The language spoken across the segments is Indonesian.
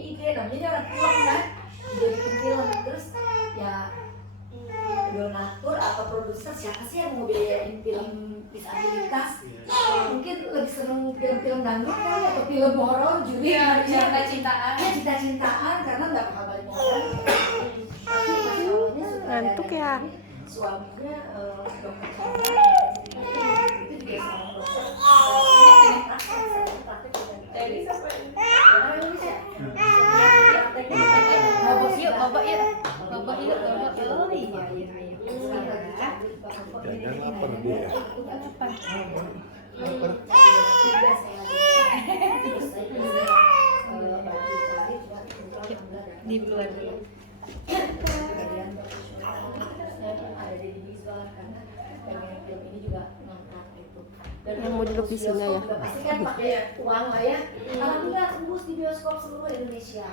ide, namanya dia orang film kan, ide bikin film, terus ya donatur atau produser siapa sih yang mau biayain film disabilitas? Mungkin lebih seneng film-film dangdut kali atau film horor judi, cinta-cintaan. Ya cinta-cintaan karena nggak bakal balik modal. Tapi masalahnya Ngantuk ya? suaminya dokter Chandra, itu juga seorang dokter. Jadi sampai Bapak yuk. Oh iya. Jangan lapar dia. Lapar. Di luar dulu. Ada di visual karena pengen film ini juga ngangkat itu. Yang mau duduk di sini ya? Pasti kan pakai uang lah ya. Alhamdulillah tembus di bioskop seluruh Indonesia.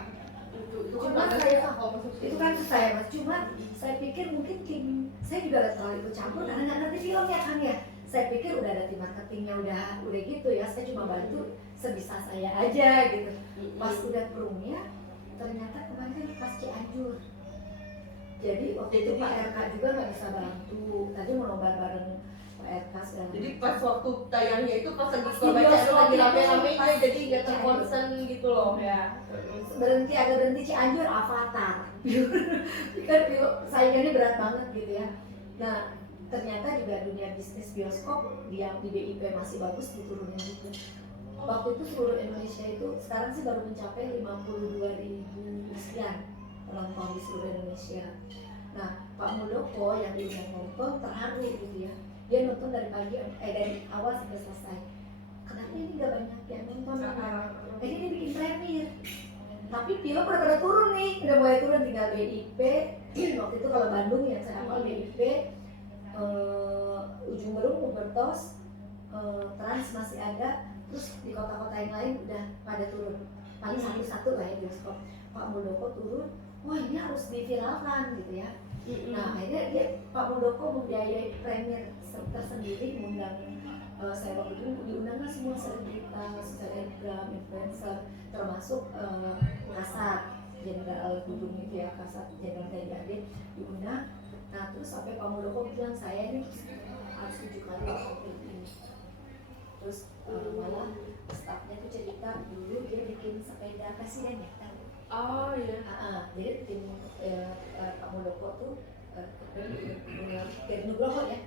Cuma saya itu kan susah ya mas. Cuma saya pikir mungkin tim saya juga gak terlalu ikut campur karena nggak ngerti film ya kan ya. Saya pikir udah ada tim marketingnya udah gitu ya. Saya cuma bantu sebisa saya aja gitu. Pas udah perumnya ternyata kemarin pas Cianjur. Jadi waktu itu Pak RK juga nggak bisa bantu. Tadi mau nobar bareng Pak RK segala. Jadi pas waktu tayangnya itu pas lagi Di baca bioskop lagi itu rame-ramenya pas jadi nggak terkonsen gitu loh. Ya. Berhenti Cianjur Avatar. Kan saingannya berat banget gitu ya. Nah ternyata juga dunia bisnis bioskop yang di BIP masih bagus diturunin juga. Waktu itu seluruh Indonesia itu sekarang sih baru mencapai 52.000 sekian penonton di seluruh Indonesia. Nah Pak Muldoko yang diundang nonton terharu gitu ya. Dia nonton dari dari awal sampai selesai. Kenapa ini nggak banyak yang nonton? Ini dia bikin premier. Tapi film udah pada turun nih, udah mulai turun tinggal BIP. Waktu itu kalau Bandung ya saya hafal BIP, Ujung Berung, Ubertos, Trans masih ada, terus di kota-kota yang lain udah pada turun. Paling satu-satu lah ya bioskop. Pak Muldoko turun, wah ini harus diviralkan gitu ya. Nah akhirnya Pak Muldoko membiayai premier tersendiri, mengundang saya waktu itu diundanglah semua selebritas, selebgram, influencer, termasuk Kasat Jenderal Dudung itu ya, Kasat Jenderal TNI diundang. Nah terus sampai Pak Muldoko bilang saya ini harus 7 kali nonton film ini. Terus malah stafnya tuh cerita dulu dia bikin sepeda presiden ya tahu? Oh iya. Jadi tim Pak Muldoko tuh dari Nugroho ya.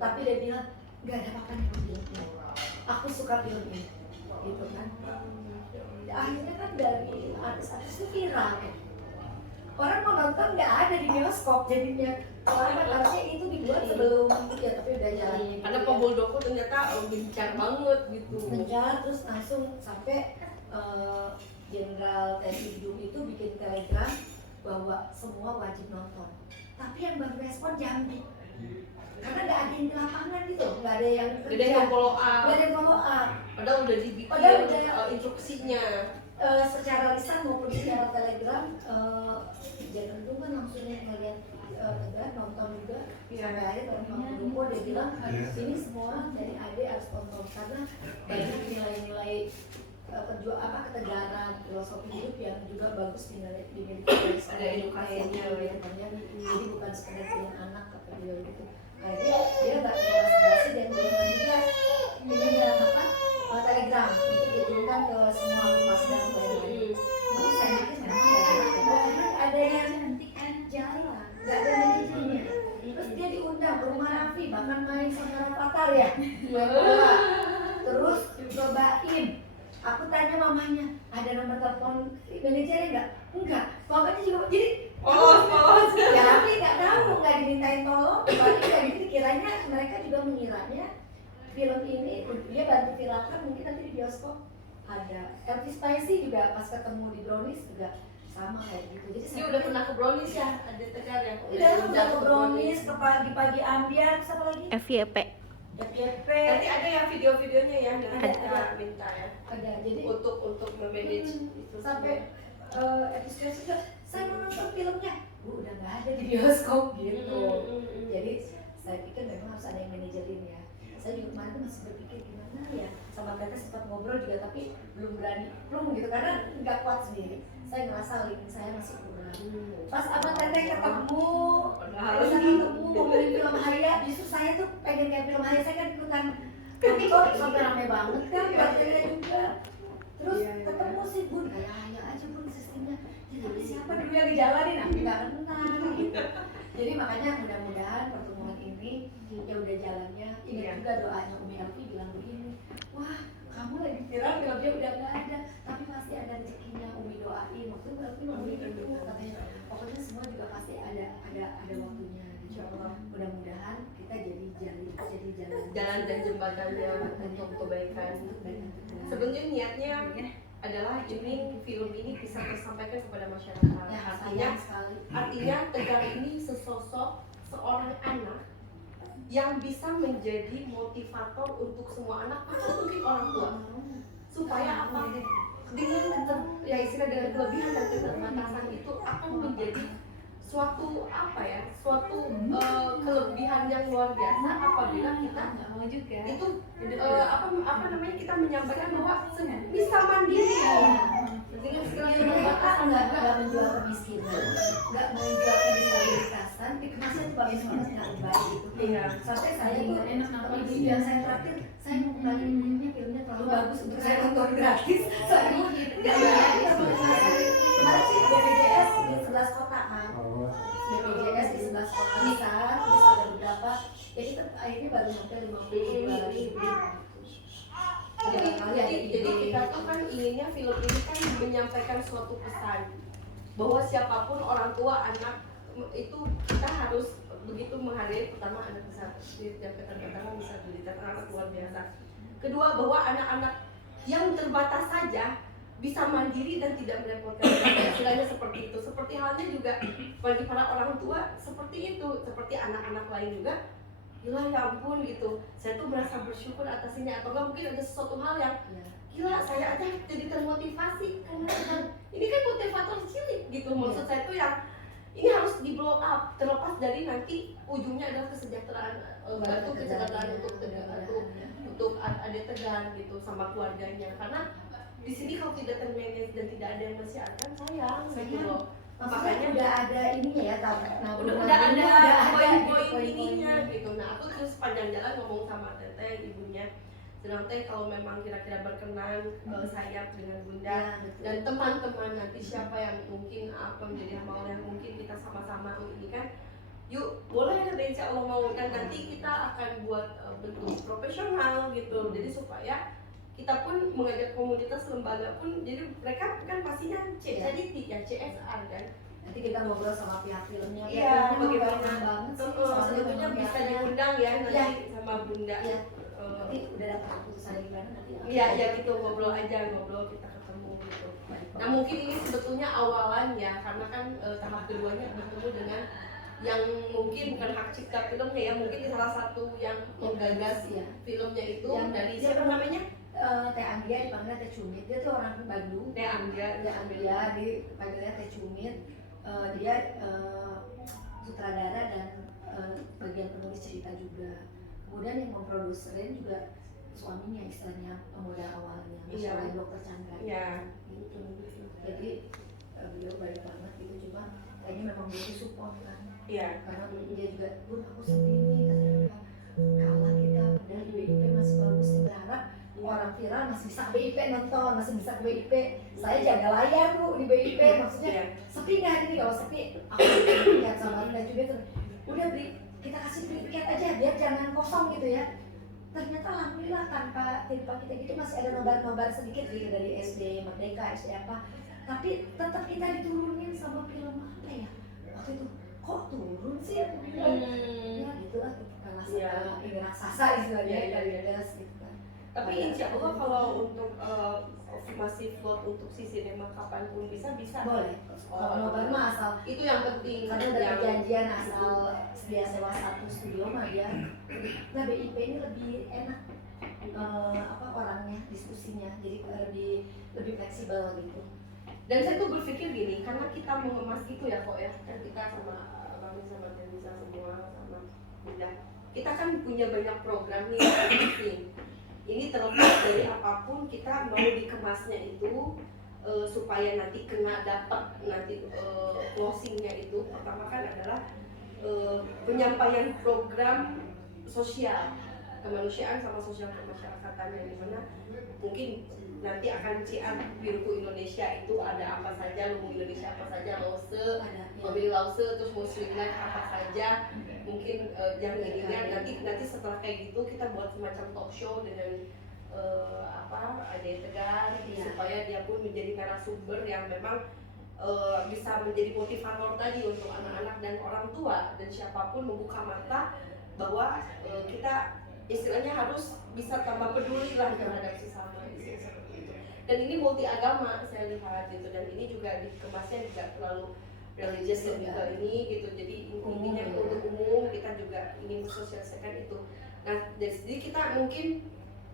Tapi dia bilang nggak ada apa-apanya film ini. Aku suka film ini, gitu kan. Akhirnya kan dari artis-artis itu viral. Orang mau nonton nggak ada di bioskop jadinya. Soalnya harusnya itu dibuat sebelum ya tapi udah jalan. Karena Pak Muldoko ternyata gencar banget gitu. Gencar terus langsung sampai Jenderal TNI Dudung itu bikin telegram bahwa semua wajib nonton. Tapi yang baru respon Jambi. Karena nggak ada yang di lapangan gitu, nggak ada yang kerja. Jadi yang follow up. Nggak ada yang follow up. Padahal udah dibikin instruksinya. Secara lisan maupun secara telegram, Jenderal Dudung kan langsung ngeliat nonton juga. Sampai akhirnya Pak Muldoko dia bilang ini semua dari AD harus nonton karena banyak nilai-nilai ketegaran filosofi hidup yang juga bagus dimiliki ada edukasinya ya. Jadi bukan sekedar punya anak atau dia gitu. Akhirnya dia nggak cuma basa-basi dan menggunakan juga ini apa telegram untuk dikirimkan ke semua rumah dan lain-lain. Lalu saya pikir memang ada yang jalan, nggak ada manajernya. Terus dia diundang ke rumah Raffi, bahkan main sama Rafathar ya, main bola. Terus cobain. Aku tanya mamanya, ada nomor telepon manajernya nggak? Enggak. Pokoknya juga jadi polos. Ya tapi nggak tahu, nggak dimintain tolong. Paling kayak gitu dikiranya mereka juga mengiranya film ini dia bantu viralkan mungkin nanti di bioskop ada. Elvis Presley juga pas ketemu di Brownies juga sama kayak gitu. Jadi Dia udah pernah ke Brownies ya, ada tegar ya. udah ke Brownies, ke pagi ambiar, apa lagi? FYP. FYP. Nanti ada ya video-videonya ya, nanti Ada. kita minta ya. Ada. Jadi Untuk memanage itu sampai episode juga saya mau nonton filmnya, Bu udah nggak ada di bioskop gitu. Jadi saya pikir memang harus ada yang manajerin ya. saya juga kemarin tuh masih berpikir gimana ya, sama mereka sempat ngobrol juga tapi belum berani plung gitu karena nggak kuat sendiri. Saya ngerasa link saya masih kurang. Pas sama teteh ketemu, terus ketemu ngomongin film Haya, justru saya tuh pengen kayak film Haya. Saya kan ikutan nonton sampai rame banget kan, baterainya juga. Terus ketemu sih Bun, kayak Haya aja Bun sistemnya. Ya tapi siapa dulu yang dijalanin, aku nggak kenal gitu. Jadi makanya mudah-mudahan pertemuan ini ya udah jalannya. Ingat juga doanya Umi Elvi bilang begini, wah kamu lagi viral, filmnya udah nggak ada, tapi pasti ada rezekinya. Umi doain, waktu itu Elvi ngomongin gitu katanya, pokoknya semua juga pasti ada waktunya. Insyaallah mudah-mudahan kita jadi Jalan dan jembatannya untuk kebaikan. Sebenarnya niatnya adalah ini film ini bisa tersampaikan kepada masyarakat. Artinya Tegar ini sesosok seorang anak yang bisa menjadi motivator untuk semua anak atau mungkin orang tua, supaya apa, dengan istilah dengan kelebihan dan keterbatasan itu akan menjadi suatu kelebihan yang luar biasa apabila kita itu kita menyampaikan bahwa bisa mandiri dengan segala keterbatasan, nggak menjual kemiskinan, nggak menjual kedisabilitasan, dikemasnya tuh bagus banget nggak baik gitu. Sampai saya tuh ibu yang saya traktir, saya mau kembali filmnya terlalu bagus untuk saya nonton gratis. Saya mau gitu. Kemarin sih BPJS di 11 kota kan. BPJS di 11 kota besar, terus ada beberapa. Jadi akhirnya baru sampai 52.000. Jadi kita tuh kan inginnya film ini kan menyampaikan suatu pesan bahwa siapapun orang tua anak itu kita harus begitu menghargai pertama anak bisa yang keterbatasan bisa disabilitas anak luar biasa. Kedua bahwa anak-anak yang terbatas saja bisa mandiri dan tidak merepotkan istilahnya seperti itu. Seperti halnya juga bagi para orang tua seperti itu, seperti anak-anak lain juga. Gila ya ampun gitu, saya tuh merasa bersyukur atas ini, atau enggak mungkin ada sesuatu hal yang gila saya aja jadi termotivasi karena ini kan motivator cilik gitu. Maksud saya tuh yang ini harus di blow up, terlepas dari nanti ujungnya adalah kesejahteraan bantu kesejahteraan untuk adik Tegar gitu sama keluarganya, karena di sini kalau tidak termanage dan tidak ada yang mensiarkan sayang gitu loh. Makanya udah ada ininya ya, tahu? Nah, udah ada poin ininya ininya gitu. Nah aku terus panjang jalan ngomong sama teteh ibunya, sedang teh kalau memang kira-kira berkenan saya dengan bunda dan teman-teman nanti siapa yang mungkin apa menjadi hamba yang mungkin kita sama-sama ini kan, yuk boleh ya insya Allah mau kan nanti kita akan buat bentuk profesional gitu. Jadi supaya kita pun mengajak komunitas lembaga pun, jadi mereka kan pastinya charity ya CSR kan. Nanti kita ngobrol sama pihak filmnya. Iya, bagaimana banget sih. sebetulnya bisa diundang ya nanti sama bunda. Nanti udah dapat keputusan gimana nanti. Iya gitu, ngobrol kita ketemu gitu. Nah mungkin ini sebetulnya awalan ya, karena kan tahap keduanya bertemu dengan yang mungkin bukan hak cipta filmnya ya, mungkin salah satu yang menggagas filmnya itu yang dari siapa namanya? Teh Anggia dipanggilnya Teh Cumit. Dia tuh orang Bandung. Teh Anggia dipanggilnya Teh Cumit. Dia sutradara dan bagian penulis cerita juga. Kemudian yang memproduserin juga suaminya, istilahnya modal awalnya, Mas Dokter Chandra. Iya. Gitu. Jadi beliau baik banget gitu, cuma kayaknya memang butuh support kan. Iya. Karena dia juga, Bun aku sedih nih katanya, kalah kita padahal di BIP masih bagus nih, berharap orang viral masih bisa ke BIP nonton, masih bisa ke BIP. Saya jaga layar tuh di BIP, maksudnya sepi nggak hari ini? Kalau sepi, aku lihat sama Anda juga tuh, udah beli, kita kasih beli tiket aja biar jangan kosong gitu ya. Ternyata alhamdulillah tanpa kita gitu masih ada nobar-nobar sedikit gitu dari SD Merdeka, SD apa. Tapi tetap kita diturunin sama film apa ya? Waktu itu kok turun sih? Ya gitulah, karena ini raksasa istilahnya dari atas gitu kan. Tapi insya Allah kalau untuk masih float untuk si sinema kapanpun bisa boleh. Kalau nobar mah asal itu yang penting, karena ada perjanjian asal dia sewa satu studio mah dia. Nah BIP ini lebih enak orangnya, diskusinya, jadi lebih fleksibel gitu. Dan saya tuh berpikir gini, karena kita mengemas itu ya kok ya, kan kita sama Bang sama Denisa semua sama Bunda kita kan punya banyak program nih masing-masing. Ini terlepas dari apapun kita mau dikemasnya itu supaya nanti kena dapat nanti closingnya itu pertama kan adalah penyampaian program sosial kemanusiaan sama sosial kemasyarakatan yang dimana mungkin nanti akan cian Biruku Indonesia itu ada apa saja, Lumbung Indonesia apa saja, Lause, Pemilih Lause, terus Muslimlah apa saja, mungkin yang ininya nanti setelah kayak gitu kita buat semacam talk show dengan Ade Tegar supaya dia pun menjadi narasumber yang memang bisa menjadi motivator tadi untuk anak-anak dan orang tua dan siapapun membuka mata bahwa kita istilahnya harus bisa tambah peduli lah terhadap sesama seperti itu. Dan ini multi agama saya lihat gitu, dan ini juga dikemasnya tidak terlalu religious dan juga ini gitu, jadi intinya untuk umum kita juga ingin mensosialisasikan itu. Nah jadi kita mungkin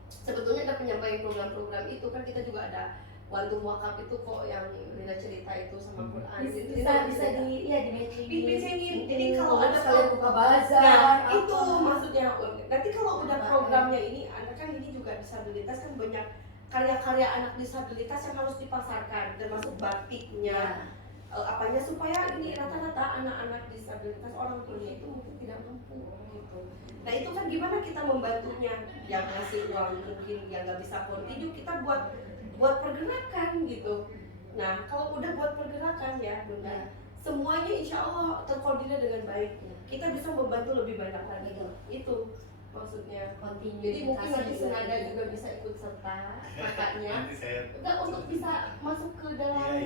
sebetulnya ada penyampaian program-program itu kan kita juga ada Wantum Wakaf itu kok yang Lina cerita itu sama Quran bisa di matchingin. Jadi kalau ada sekalian buka bazar, nah, itu maksudnya nanti kalau udah programnya ini anak kan ini juga disabilitas kan banyak karya-karya anak disabilitas yang harus dipasarkan termasuk batiknya apanya supaya ini rata-rata anak-anak disabilitas orang tuanya itu mungkin tidak mampu gitu. Nah itu kan gimana kita membantunya, yang ngasih uang mungkin yang nggak bisa continue kita buat pergerakan gitu. Nah kalau udah buat pergerakan ya Bunda, semuanya insya Allah terkoordinir dengan baik, kita bisa membantu lebih banyak lagi. Itu maksudnya. Jadi mungkin nanti Senada juga bisa ikut serta kakaknya enggak untuk bisa masuk ke dalam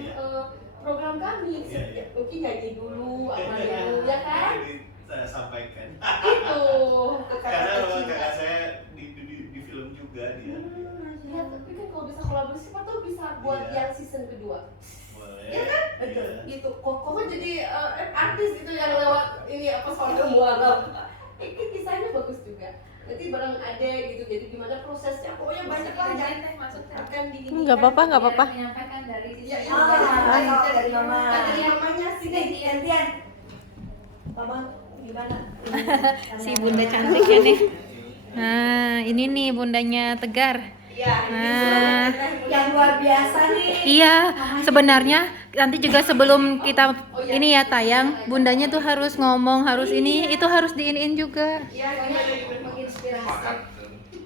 program kami. Mungkin nyanyi dulu apa dulu ya kan, saya sampaikan itu ke karena kakak kakak saya di film juga dia. Ya tapi kan kalau bisa kolaborasi siapa tahu bisa buat yang season kedua. Boleh. Ya kan? Betul. Gitu. Kok kan jadi artis gitu yang lewat ini apa soal mualaf. Kisahnya bagus juga. Nanti bareng Ade gitu. Jadi gimana prosesnya? Pokoknya banyak lah yang akan di Nggak apa-apa, nggak apa-apa. Menyampaikan dari sisi dari mama. Dari mamanya sih. Gantian. Mama gimana? si bunda cantiknya nih. Nah, ini nih bundanya Tegar. Iya, Nah, Yang luar biasa nih. iya, sebenarnya nanti juga sebelum kita ini ya tayang, bundanya tuh harus ngomong, harus ini, itu harus diinin juga. Iya, Menginspirasi.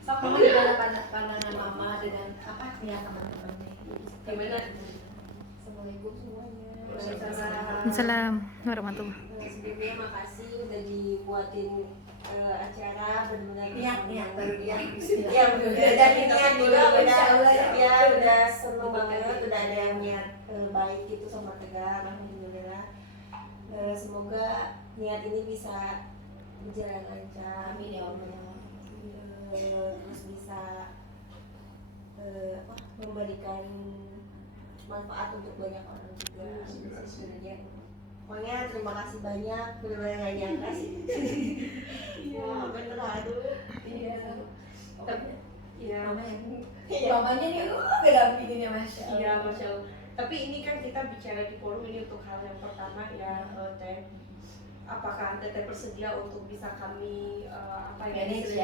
Mama gimana pandangan mama dengan apa ya teman-temannya? Gimana? Assalamualaikum semuanya. Waalaikumsalam warahmatullahi. Sebelumnya makasih udah dibuatin acara benar-benar Niat baru ya Bismillah. dan niat juga udah ya udah seneng banget udah ada yang niat baik gitu sama Tegar, alhamdulillah. Semoga niat ini bisa berjalan lancar, Amin ya Allah. terus bisa memberikan manfaat untuk banyak orang juga sebenarnya. Pokoknya terima kasih banyak, benar-benar nggak nyangka sih. Iya, bener aduh. Iya. Tapi, iya. Mamanya nih beda bikinnya Masya Allah. Iya, Masya Allah. Tapi ini kan kita bicara di forum ini untuk hal yang pertama ya, Teh. Apakah Teteh bersedia untuk bisa kami manage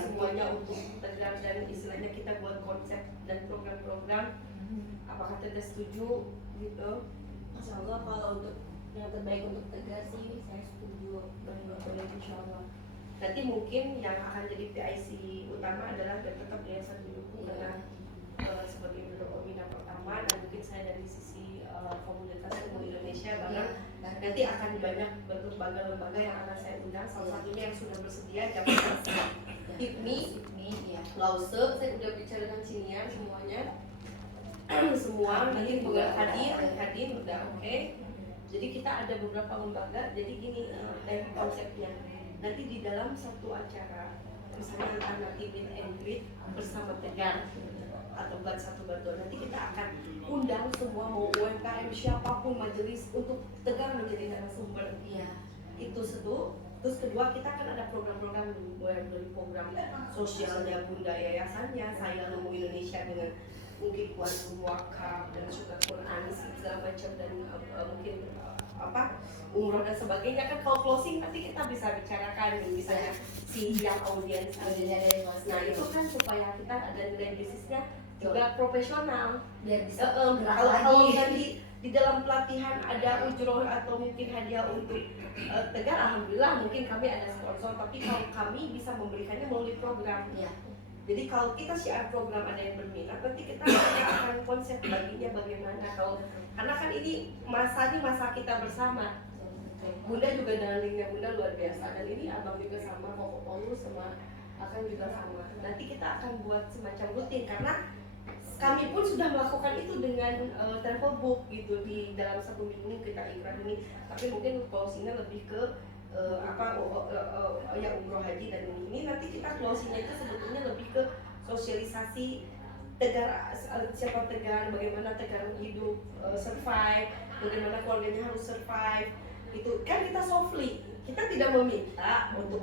semuanya untuk Tegar dan istilahnya kita buat konsep dan program-program? Apakah Teteh setuju gitu? Insya Allah kalau untuk yang terbaik untuk Tegar sih saya setuju, boleh insya Allah. Nanti mungkin yang akan jadi PIC utama adalah tetap Yayasan Biruku karena sebagai bentuk pembina pertama, dan mungkin saya dari sisi komunitas ilmu Indonesia bareng nanti akan banyak bentuk lembaga yang akan saya undang. Salah satunya yang sudah bersedia Jakarta, HIPMI, Lause, saya udah bicara dengan senior semuanya. Semua nanti hadir udah oke. Jadi kita ada beberapa lembaga. Jadi gini konsepnya. Nanti di dalam satu acara, misalnya entah nanti meet and greet bersama Tegar atau buat satu bantuan, nanti kita akan undang semua mau UMKM siapapun majelis untuk Tegar menjadi narasumber. Iya. Itu satu. Terus kedua kita akan ada program-program dari program sosialnya Bunda Yayasannya, saya Lumbung Indonesia dengan mungkin Wantum Wakaf dan juga Quran segala macam, dan mungkin umroh dan sebagainya kan. Kalau closing nanti kita bisa bicarakan misalnya si yang audiens Audionya dari Mas. nah itu kan supaya kita ada nilai bisnisnya juga profesional. Biar bisa Kalau gerak kalau lagi. nanti di dalam pelatihan ada ujroh atau mungkin hadiah untuk Tegar, alhamdulillah mungkin kami ada sponsor, tapi kalau kami bisa memberikannya melalui program. Iya. Jadi kalau kita share program ada yang berminat, nanti kita akan konsep baginya bagaimana. Kalau karena kan ini masa kita bersama. Bunda juga darlingnya Bunda luar biasa, dan ini abang juga sama, Koko Paulus sama akan juga sama. Nanti kita akan buat semacam rutin karena kami pun sudah melakukan itu dengan travel book gitu di dalam 1 minggu kita ikrar ini. Tapi mungkin closingnya lebih ke ya umroh haji dan ini nanti kita closingnya itu sebetulnya lebih ke sosialisasi Tegar, siapa Tegar, bagaimana Tegar hidup, survive, bagaimana keluarganya harus survive. Itu kan kita softly, kita tidak meminta untuk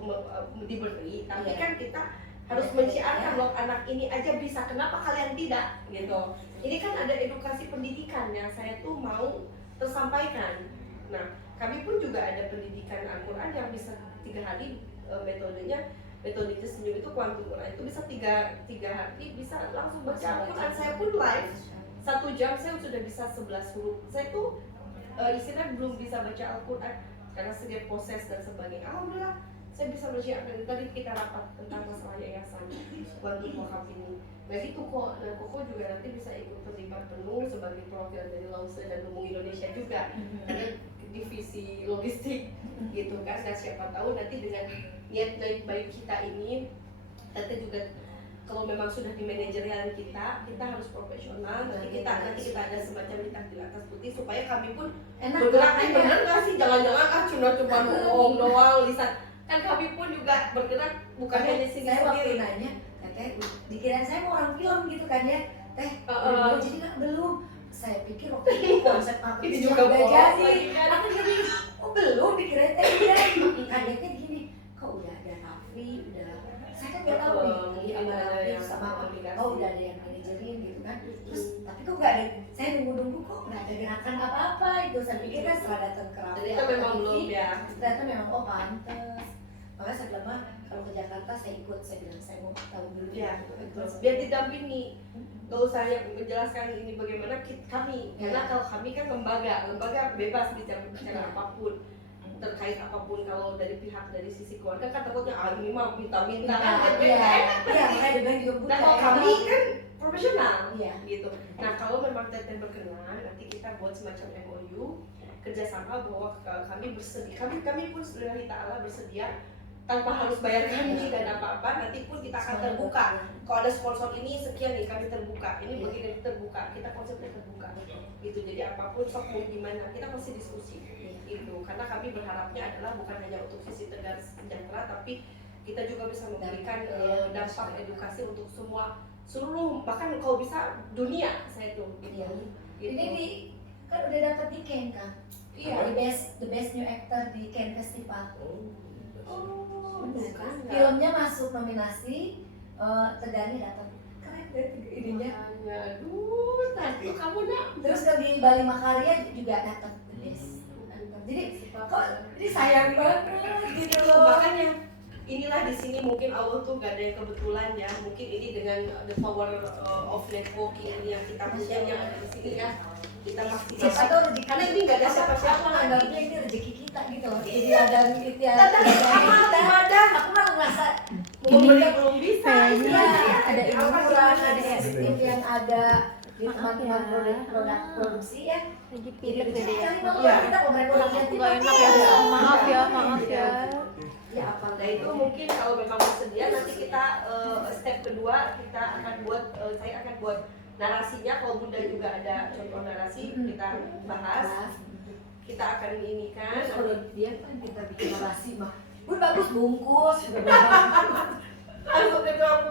diberi, tapi kan kita harus menciarkan loh anak ini aja bisa, kenapa kalian tidak gitu. Ini kan ada edukasi pendidikan yang saya tuh mau tersampaikan. Nah kami pun juga ada pendidikan Al-Quran yang bisa 3 hari metode senyum itu kuantum Quran itu bisa 3 hari bisa langsung baca Al-Quran. Saya pun live 1 jam saya sudah bisa 11 huruf. Saya tuh istilahnya belum bisa baca Al-Quran karena setiap proses dan sebagainya. Alhamdulillah saya bisa bersiapkan. Tadi kita rapat tentang masalah yayasan untuk wakaf ini. Nah itu kok, nah Koko juga nanti bisa ikut terlibat penuh sebagai perwakilan dari Lause dan Lumung Indonesia juga karena divisi logistik gitu kan. Nah siapa tahu nanti dengan niat baik kita ini nanti juga kalau memang sudah di manajerial kita harus profesional. Nanti kita ada semacam di atas putih supaya kami pun Enak bergerak. banget ya. Bener nggak sih, jangan-jangan cuma ngomong doang lisan. Kan kami pun juga bergerak bukan hanya Saya waktu sendiri. nanya, Teh, dikirain saya mau orang film gitu kan ya. Teh, jadi nggak belum. Saya pikir waktu itu konsep aku Itu juga juga udah bohong jadi. lagi kan. Aku jadi, oh belum dikirain Teh iya. Kagetnya gini, kok udah ada Raffi, udah. Saya kan nggak tahu nih, tadi sama Raffi sama apa. Oh udah ada yang manajerin gitu kan. Terus tapi kok nggak ada. Saya nunggu kok nggak ada gerakan apa-apa itu. Saya pikir kan setelah datang ke Raffi. Jadi itu memang belum ya. Ternyata memang oh pantes. Makanya saya bilang mah kalau ke Jakarta saya ikut, saya bilang saya mau tahu dulu Ya, gitu. biar didampingi. Gak usah yang menjelaskan ini bagaimana kami, karena kalau kami kan lembaga bebas bicara apapun terkait apapun. Kalau dari pihak dari sisi keluarga kan takutnya ini mah minta-minta kan. Iya, makanya dia bilang juga Nah kalau kami kan profesional, Iya. gitu. Nah kalau memang Teteh berkenan, nanti kita buat semacam MOU kerjasama bahwa kami bersedia, kami pun lillahi ta'ala bersedia tanpa harus bayar kami dan apa-apa. Nanti pun kita akan terbuka. Kalau ada sponsor ini sekian nih kami terbuka. Ini bagian dari terbuka. Kita konsepnya terbuka. Gitu. Jadi apapun sok mau gimana kita masih diskusi. Gitu. Karena kami berharapnya adalah bukan hanya untuk sisi Tegar sejahtera, tapi kita juga bisa memberikan dampak edukasi untuk seluruh bahkan kalau bisa dunia saya tuh. Iya. Gitu. Ini kan udah dapat di Cannes kan? Iya. The best new actor di Cannes Festival. Oh, bukan. Filmnya masuk nominasi, Tegarnya dapat. Keren deh ininya. Aduh, tadi kamu nak. Terus di Bali Makarya juga dapat the best. Jadi kok ini sayang banget gitu loh. Makanya inilah di sini mungkin Allah tuh gak ada yang kebetulan ya. Mungkin ini dengan the power of networking ini yang kita punya yang ada di sini ya. Kita pasti Siapa tahu rezeki, karena ini gak ada siapa-siapa lagi. anggapnya ini rezeki kita gitu loh. Jadi ada ikhtiar Ada. aku mah ngerasa Memberi belum bisa. Kayaknya Iya, ada ini alhamdulillah ada sistem yang ada di teman-teman produk produksi ya. lagi Jadi pilek rezeki jadi kali mau kita ngobrol-ngobrol aku gak enak ya, maaf ya Ya apa Nah itu mungkin kalau memang bersedia nanti kita step kedua kita akan buat saya akan buat narasinya. Kalau Bunda juga ada contoh narasi kita bahas. Kita akan ini kan. kalau dia kan kita bikin narasi mah pun bagus bungkus udah bagus. Langsung itu aku